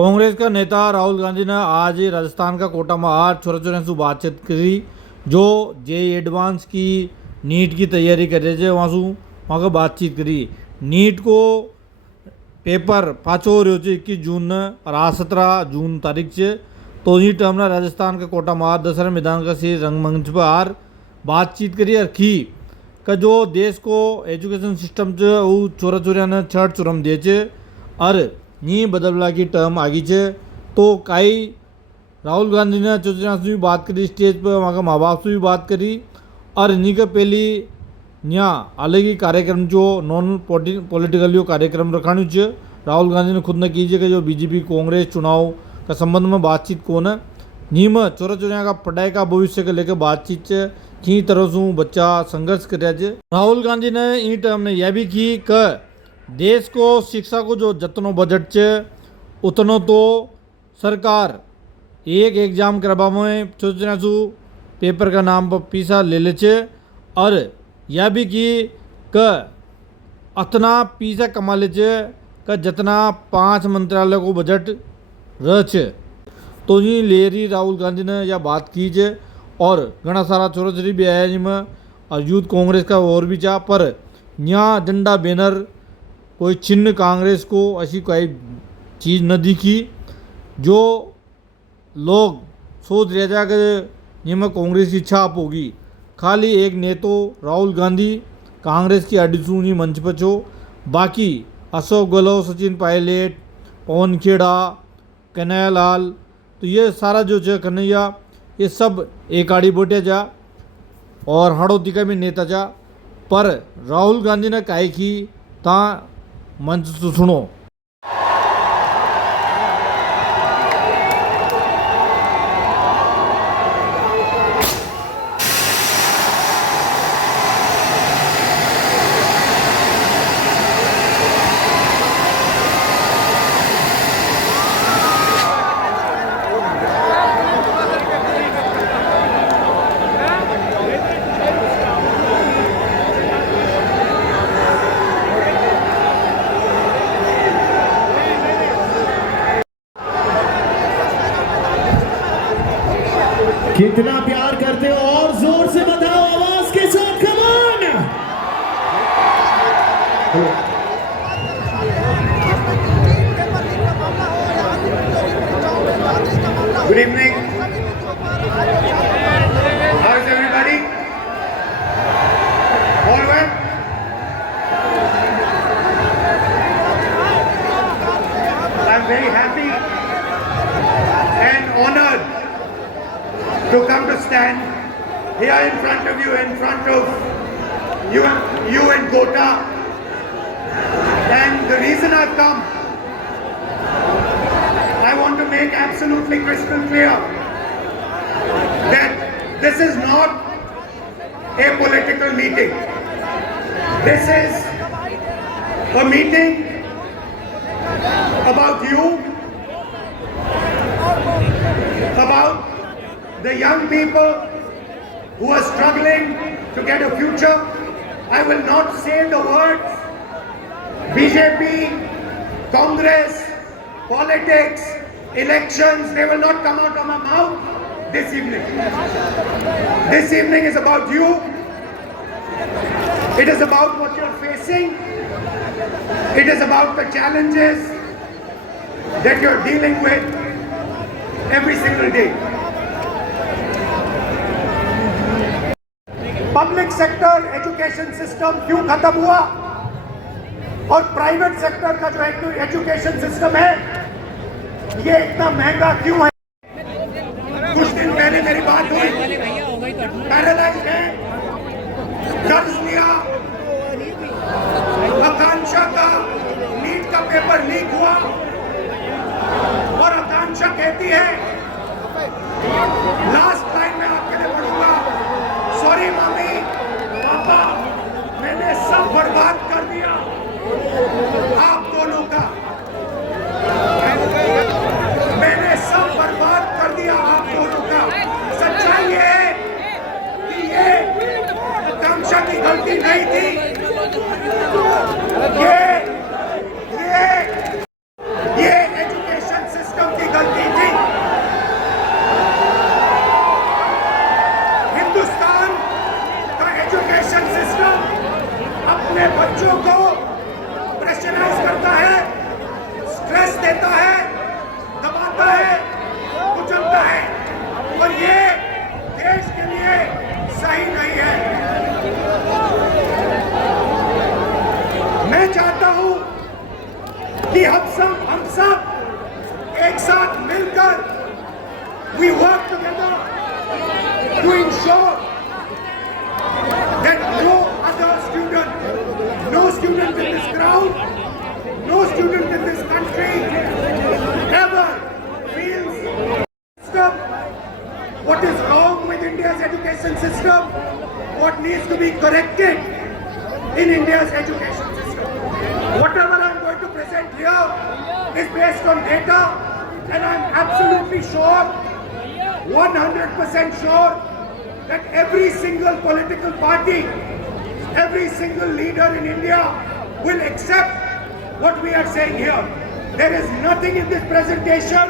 कांग्रेस का नेता राहुल गांधी ने आज राजस्थान का कोटा में आज छोरा से बातचीत करी जो जे एडवांस की नीट की तैयारी कर रहे थे वहाँ का बातचीत करी। नीट को पेपर पाचो हो रहे 21 जून ने और आज 17 जून तारीख से तो ही टर्म ने राजस्थान का कोटा में आज दशहरा मैदान का सी रंगमंच पर आर बातचीत करी और की का जो देश को एजुकेशन सिस्टम वो छोरा छोरिया ने छठ चुरम दे छे और नी बदलवा की टर्म आगी छे। तो कई राहुल गांधी ने छोरा से भी बात करी स्टेज पर वहाँ का माँ बाप से भी बात करी और इन्हीं का पहली यहाँ अलग ही कार्यक्रम जो नॉन पॉलिटिकल जो कार्यक्रम रखाणु है राहुल गांधी ने खुद ने कीजिए कि जो बीजेपी कांग्रेस चुनाव का संबंध में बातचीत को न नीम छोरा छोरिया का पढ़ाई का भविष्य को लेकर बातचीत से की तरह से बच्चा संघर्ष कर रहा है। राहुल गांधी ने इन टर्म ने यह भी की कि देश को शिक्षा को जो जतनो बजट है उतनो तो सरकार एक एग्जाम करवा में छोरा छू पेपर का नाम पर पैसा ले ले छे और यह भी की कि अतना पैसा कमा ले छे कि जितना 5 मंत्रालय को बजट रह छे। तो ही लेरी राहुल गांधी ने यह बात की है और घना सारा छोरा छोरी भी आया जिनमें और यूथ कांग्रेस का और भी चाह पर यहाँ झंडा बैनर कोई चिन्ह कांग्रेस को ऐसी कोई चीज़ न दिखी जो लोग सोच रहे थे कि जिनमें कांग्रेस की छाप होगी। खाली एक नेतो राहुल गांधी कांग्रेस की अडिसूनी मंच पर छो बाकी अशोक गहलोत सचिन पायलट पवन खेड़ा कन्हैया लाल तो ये सारा जो है कन्हैया ये सब एक आड़ी बोटे जा और हड़ौती का भी नेता जा पर राहुल गांधी ने काहे की ता मंच तो सुनो। कितना प्यार करते हो और जोर से बताओ आवाज के साथ come on. Good evening. How is everybody? All well? I'm very happy and honored to come to stand here in front of you, in front of you and Kota. And the reason I've come, I want to make absolutely crystal clear that this is not a political meeting. This is a meeting about you, about the young people who are struggling to get a future. I will not say the words BJP, Congress, politics, elections, they will not come out of my mouth this evening. This evening is about you. It is about what you're facing. It is about the challenges that you're dealing with every single day. Public sector education system क्यों खत्म हुआ और private sector का जो education system है ये इतना महंगा क्यों है। कुछ दिन पहले मेरी बात हुई, पैरालाइज्ड है, कर्ज लिया, आकांक्षा का नीट का पेपर लीक हुआ और आकांक्षा कहती है, लास्ट लाइन में आपके लिए पढ़ूंगा, सॉरी मम्मी पापा मैंने सब बर्बाद कर दिया आप दोनों का, मैंने सब बर्बाद कर दिया आप दोनों का। सच्चाई है कि ये आकांक्षा की गलती नहीं थी, ये education system be corrected in India's education system. Whatever I'm going to present here is based on data, and I'm absolutely sure, 100% sure, that every single political party, every single leader in India will accept what we are saying here. There is nothing in this presentation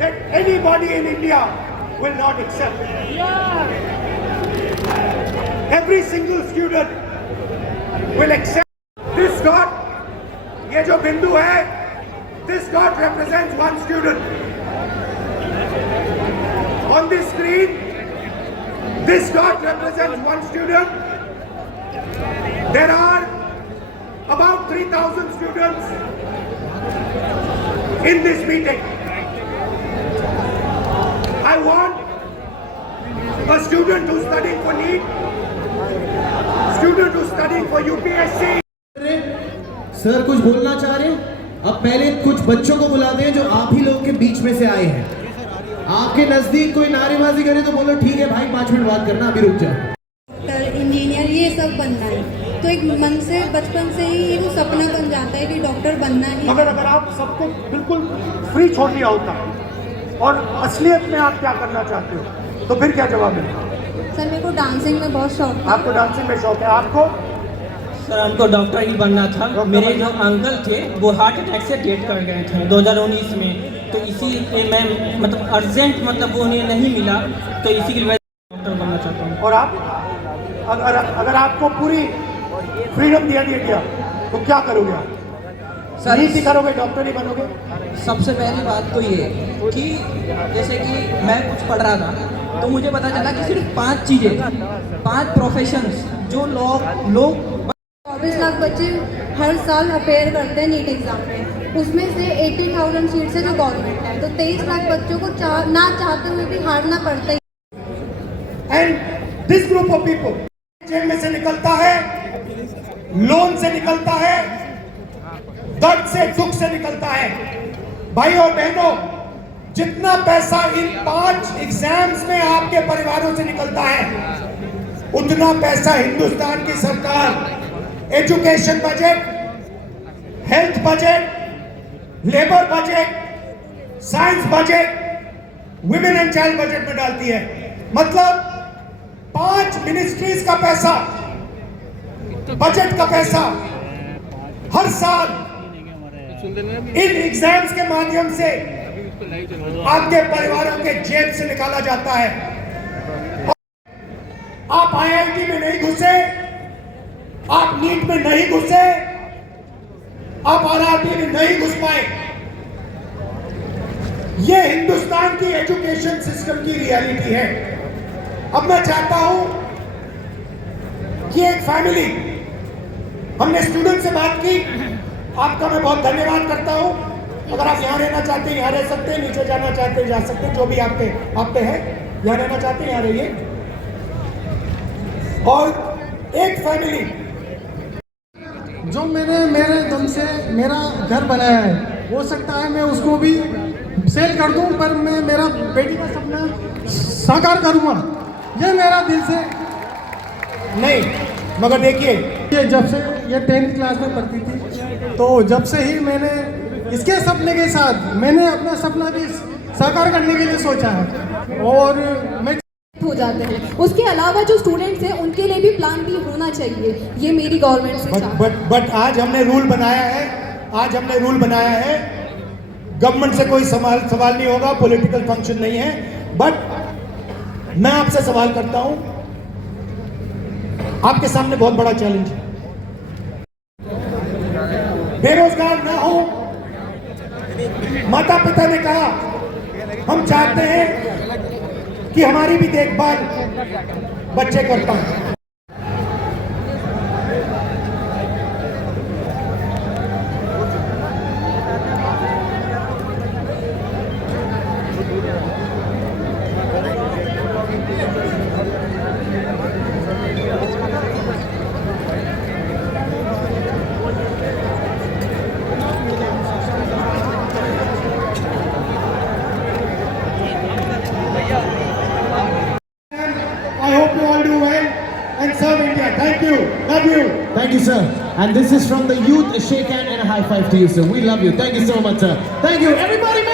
that anybody in India will not accept. Every single student will accept. This dot, ये जो बिंदु है, this dot represents one student. On this screen, this dot represents one student. There are about 3,000 students in this meeting. I want a student who's studying for NEET, student who's studying for UPSC. Sir कुछ बोलना चाह रहे हैं? अब पहले कुछ बच्चों को बुला दें जो आप ही लोग के बीच में से आए हैं। आपके नजदीक कोई नारेबाजी करे तो बोलो ठीक है भाई 5 मिनट बात करना, अभी रुक जाओ। डॉक्टर, इंजीनियर, ये सब बनना है तो एक मन से बचपन से ही वो सपना बन जाता है कि डॉक्टर बनना ही। अगर आप सबको बिल्कुल फ्री छोड़ दिया होता और असलियत में आप क्या करना चाहते हो तो फिर क्या जवाब मिलता? सर मेरे को डांसिंग में बहुत शौक है। आपको डांसिंग में शौक है? आपको? सर हमको डॉक्टर ही बनना था। मेरे जो अंकल थे वो हार्ट अटैक से डेथ कर गए थे 2019 में, तो इसी मैं मतलब अर्जेंट मतलब वो उन्हें नहीं मिला, तो इसी की वजह से डॉक्टर बनना चाहता हूँ। और आप अगर आपको पूरी फ्रीडम दिया गया तो क्या करोगे आप? सर नीति करोगे, डॉक्टर ही बनोगे? सबसे पहली बात तो ये कि जैसे कि मैं कुछ पढ़ रहा था तो मुझे पता चला कि सिर्फ 5 चीज़ें, 5 प्रोफेशंस जो लोग 24 लाख बच्चे हर साल अपेयर करते हैं नीट एग्जाम में, उसमें से 80,000 सीट्स है जो गवर्नमेंट है, तो 23 लाख बच्चों को ना चाहते हुए भी हारना पड़ता है। And this group of people jail में से निकलता है, लोन से निकलता है, दर्द से दुख से निकलता है। भाई और बहनों, जितना पैसा इन 5 एग्जाम्स में आपके परिवारों से निकलता है उतना पैसा हिंदुस्तान की सरकार education budget, health budget, labour budget, science budget, women and child budget में डालती है। मतलब 5 मिनिस्ट्रीज का पैसा, बजट का पैसा हर साल इन एग्जाम्स के माध्यम से आपके परिवारों के जेब से निकाला जाता है। आप आईआईटी में नहीं घुसे, आप नीट में नहीं घुसे, आप आरआरबी में नहीं घुस पाए। ये हिंदुस्तान की एजुकेशन सिस्टम की रियलिटी है। अब मैं चाहता हूं कि एक फैमिली, हमने स्टूडेंट से बात की, आपका मैं बहुत धन्यवाद करता हूं। अगर आप यहाँ रहना चाहते हैं यहाँ रह सकते हैं, नीचे जाना चाहते हैं जा सकते हैं, जो भी आप पे है। यहाँ रहना चाहते हैं यहाँ रहिए। और एक फैमिली जो मेरे दम से मेरा घर बनाया है, हो सकता है मैं उसको भी सेल कर दूं, पर मैं मेरा बेटी का सपना साकार करूंगा, ये मेरा दिल से नहीं। मगर देखिए, ये जब से ये 10th क्लास में पढ़ती थी, तो जब से ही मैंने इसके सपने के साथ मैंने अपना सपना भी साकार करने के लिए सोचा है, और मैं हो जाते हैं। उसके अलावा जो स्टूडेंट्स हैं उनके लिए भी प्लान बी होना चाहिए, ये मेरी गवर्नमेंट से बट आज हमने रूल बनाया है, गवर्नमेंट से कोई सवाल नहीं होगा, पॉलिटिकल फंक्शन नहीं है। बट मैं आपसे सवाल करता हूं, आपके सामने बहुत बड़ा चैलेंज है। बेरोजगार ना हो, माता पिता ने कहा हम चाहते हैं कि हमारी भी देखभाल बच्चे कर पाए। I hope you all do well. love you. Thank you, sir. And this is from the youth. A shake hand and a high five to you, sir. We love you. Thank you so much, sir. Thank you. Everybody.